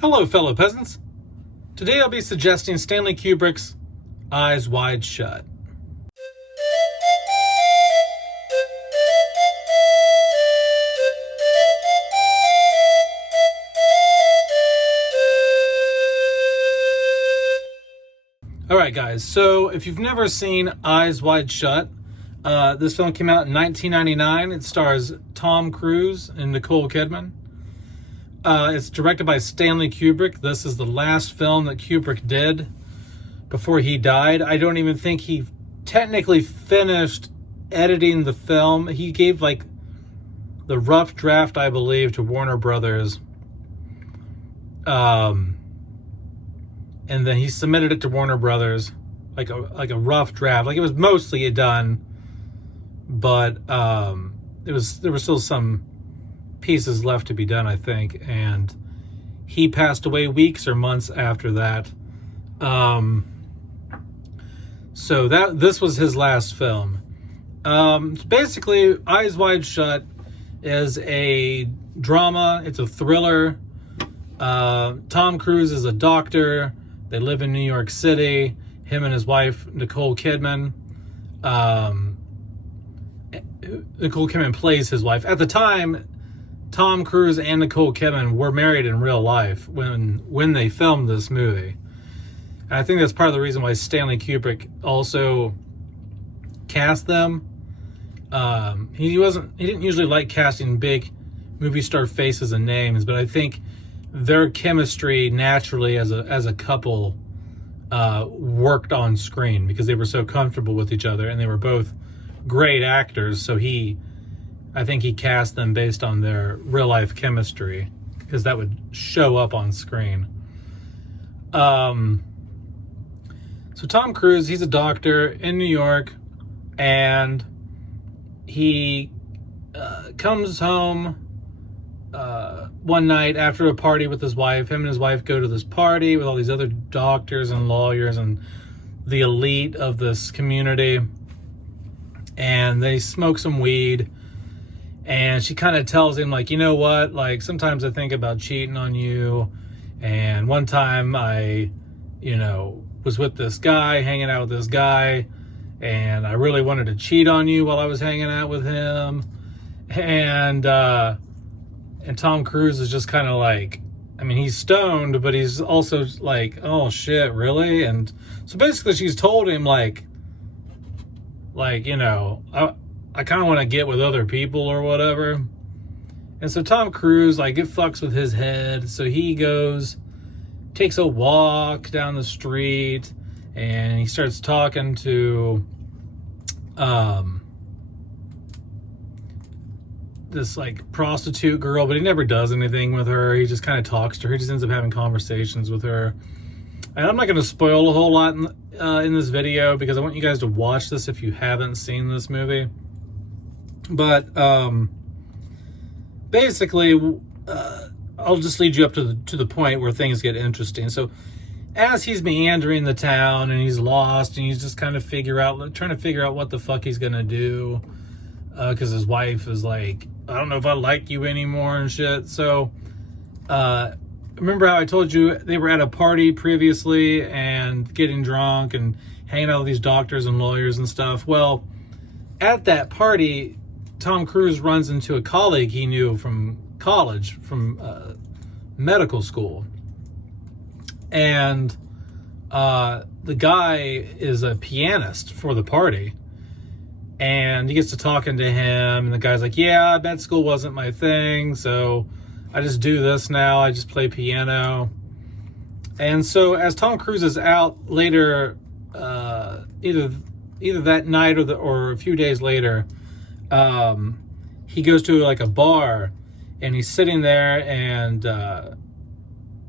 Hello, fellow peasants. Today I'll be suggesting Stanley Kubrick's Eyes Wide Shut. Alright guys, so if you've never seen Eyes Wide Shut, this film came out in 1999. It stars Tom Cruise and Nicole Kidman. It's directed by Stanley Kubrick. This is the last film that Kubrick did before he died. I don't even think he technically finished editing the film. He gave like the rough draft, I believe, to Warner Brothers. And then he submitted it to Warner Brothers like a rough draft. Like it was mostly done, but there were still some pieces left to be done, I think, and he passed away weeks or months after that. So this was his last film. Basically, Eyes Wide Shut is a drama. It's a thriller. Tom Cruise is a doctor. They live in New York City. Him and his wife, Nicole Kidman. Nicole Kidman plays his wife. At the time, Tom Cruise and Nicole Kidman were married in real life when they filmed this movie. And I think that's part of the reason why Stanley Kubrick also cast them. He didn't usually like casting big movie star faces and names, but I think their chemistry naturally as a couple worked on screen because they were so comfortable with each other and they were both great actors. So I think he cast them based on their real life chemistry because that would show up on screen. So Tom Cruise, he's a doctor in New York, and he comes home one night after a party with his wife. Him and his wife go to this party with all these other doctors and lawyers and the elite of this community, and they smoke some weed. And she kind of tells him, like, you know what? Like, sometimes I think about cheating on you. And one time I, was with this guy, hanging out with this guy. And I really wanted to cheat on you while I was hanging out with him. And Tom Cruise is just kind of like, I mean, he's stoned, but he's also like, oh, shit, really? And so basically she's told him, I kind of want to get with other people or whatever. And so Tom Cruise, it fucks with his head. So he takes a walk down the street, and he starts talking to this prostitute girl, but he never does anything with her. He just kind of talks to her. He just ends up having conversations with her. And I'm not going to spoil a whole lot in this video because I want you guys to watch this if you haven't seen this movie. But basically, I'll just lead you up to the point where things get interesting. So as he's meandering the town and he's lost and he's just kind of trying to figure out what the fuck he's going to do because his wife is like, I don't know if I like you anymore and shit. So remember how I told you they were at a party previously and getting drunk and hanging out with these doctors and lawyers and stuff? Well, at that party, Tom Cruise runs into a colleague he knew from college, from medical school. And the guy is a pianist for the party. And he gets to talking to him, and the guy's like, yeah, med school wasn't my thing, so I just do this now. I just play piano. And so as Tom Cruise is out later, either that night or a few days later, he goes to a bar, and he's sitting there, and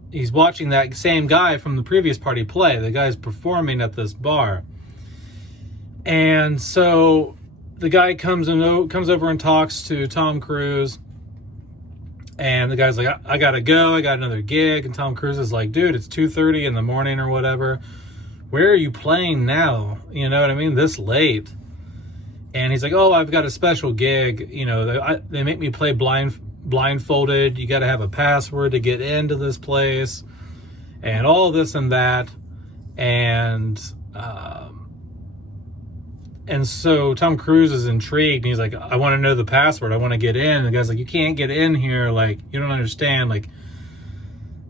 he's watching that same guy from the previous party play. The guy's performing at this bar. And so the guy comes over and talks to Tom Cruise, and the guy's like, I gotta go, I got another gig. And Tom Cruise is like, dude, it's 2:30 in the morning or whatever. Where are you playing now? You know what I mean? This late. And he's like, oh, I've got a special gig. They make me play blindfolded. You got to have a password to get into this place, and all this and that. And so Tom Cruise is intrigued, and he's like, I want to know the password. I want to get in. And the guy's like, you can't get in here. Like, you don't understand. Like,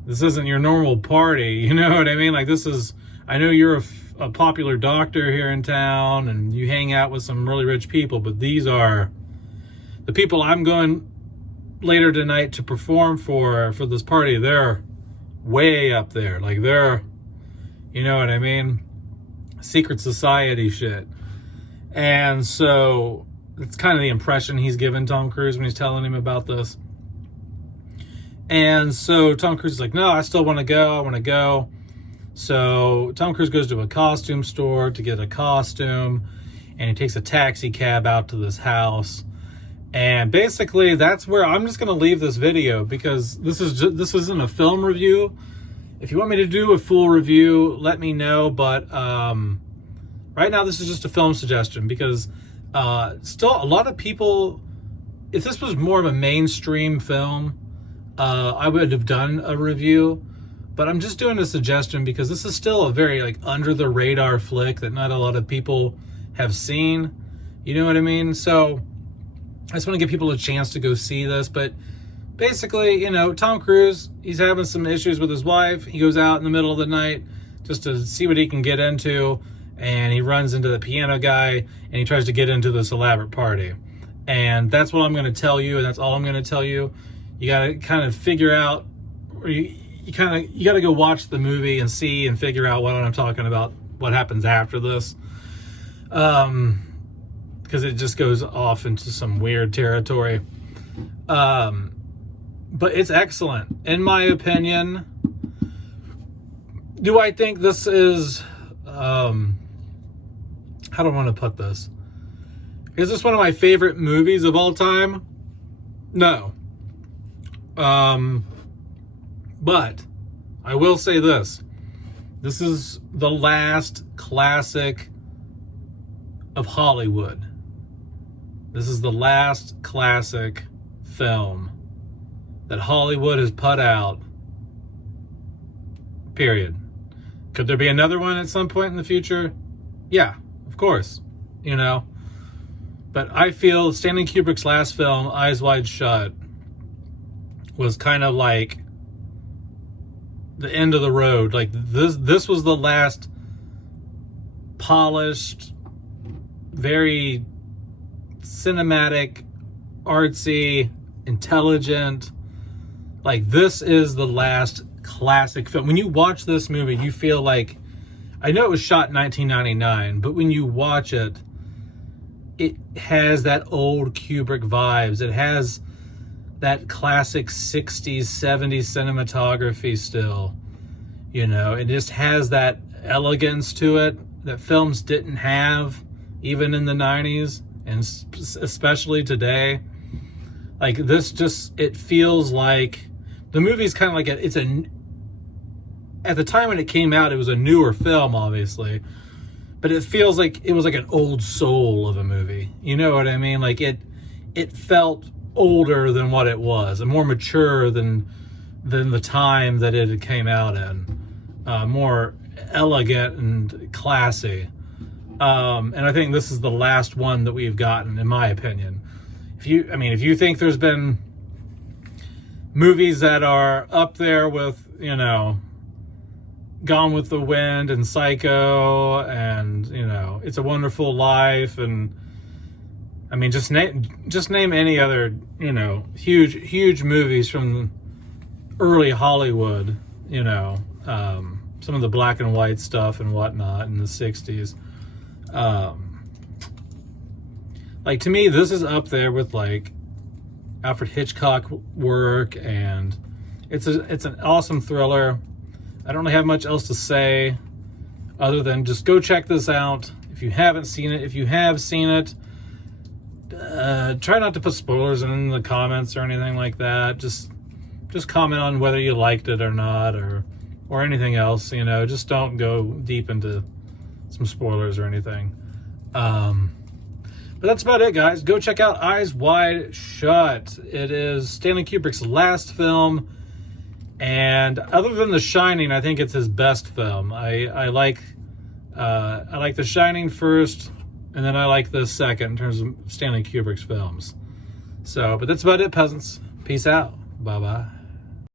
this isn't your normal party. You know what I mean? Like, this is, I know you're a popular doctor here in town, and you hang out with some really rich people, but these are the people I'm going later tonight to perform for this party. They're way up there. Like, they're, you know what I mean? Secret society shit. And so it's kind of the impression he's given Tom Cruise when he's telling him about this. And so Tom Cruise is like, no, I still want to go. I want to go. So Tom Cruise goes to a costume store to get a costume, and he takes a taxi cab out to this house. And basically that's where I'm just going to leave this video, because this isn't a film review. If you want me to do a full review, let me know. But right now, this is just a film suggestion, because still a lot of people, if this was more of a mainstream film, I would have done a review. But I'm just doing a suggestion because this is still a very like under the radar flick that not a lot of people have seen. You know what I mean? So I just want to give people a chance to go see this. But basically, you know, Tom Cruise, he's having some issues with his wife. He goes out in the middle of the night just to see what he can get into. And he runs into the piano guy, and he tries to get into this elaborate party. And that's what I'm going to tell you, and that's all I'm going to tell you. You got to kind of figure out, or you got to go watch the movie and see and figure out what I'm talking about, what happens after this. Because it just goes off into some weird territory. But it's excellent, in my opinion. Do I think this is... how do I want to put this? Is this one of my favorite movies of all time? No. But I will say this. This is the last classic of Hollywood. This is the last classic film that Hollywood has put out. Period. Could there be another one at some point in the future? Yeah, of course, you know. But I feel Stanley Kubrick's last film, Eyes Wide Shut, was kind of like the end of the road. Like this was the last polished, very cinematic, artsy, intelligent. Like, this is the last classic film. When you watch this movie, you feel like, I know it was shot in 1999, but when you watch it, it has that old Kubrick vibes. It has that classic 60s, 70s cinematography still. You know, it just has that elegance to it that films didn't have, even in the 90s, and especially today. Like, this just, it feels like, the movie's kind of like, at the time when it came out, it was a newer film, obviously, but it feels like it was like an old soul of a movie. You know what I mean? Like, it felt older than what it was, and more mature than the time that it came out in. More elegant and classy. And I think this is the last one that we've gotten, in my opinion. If you think there's been movies that are up there with, you know, Gone with the Wind and Psycho and, you know, It's a Wonderful Life, and I mean, just name any other, you know, huge movies from early Hollywood, you know, some of the black and white stuff and whatnot in the 60s. Like, to me, this is up there with, like, Alfred Hitchcock work, and it's an awesome thriller. I don't really have much else to say other than just go check this out if you haven't seen it. If you have seen it, try not to put spoilers in the comments or anything like that. Just comment on whether you liked it or not, or anything else, you know. Just don't go deep into some spoilers or anything. But that's about it, guys. Go check out Eyes Wide Shut. It is Stanley Kubrick's last film, and other than The Shining, I think it's his best film. I like The Shining first, and then I like the second in terms of Stanley Kubrick's films. So, but that's about it, peasants. Peace out. Bye-bye.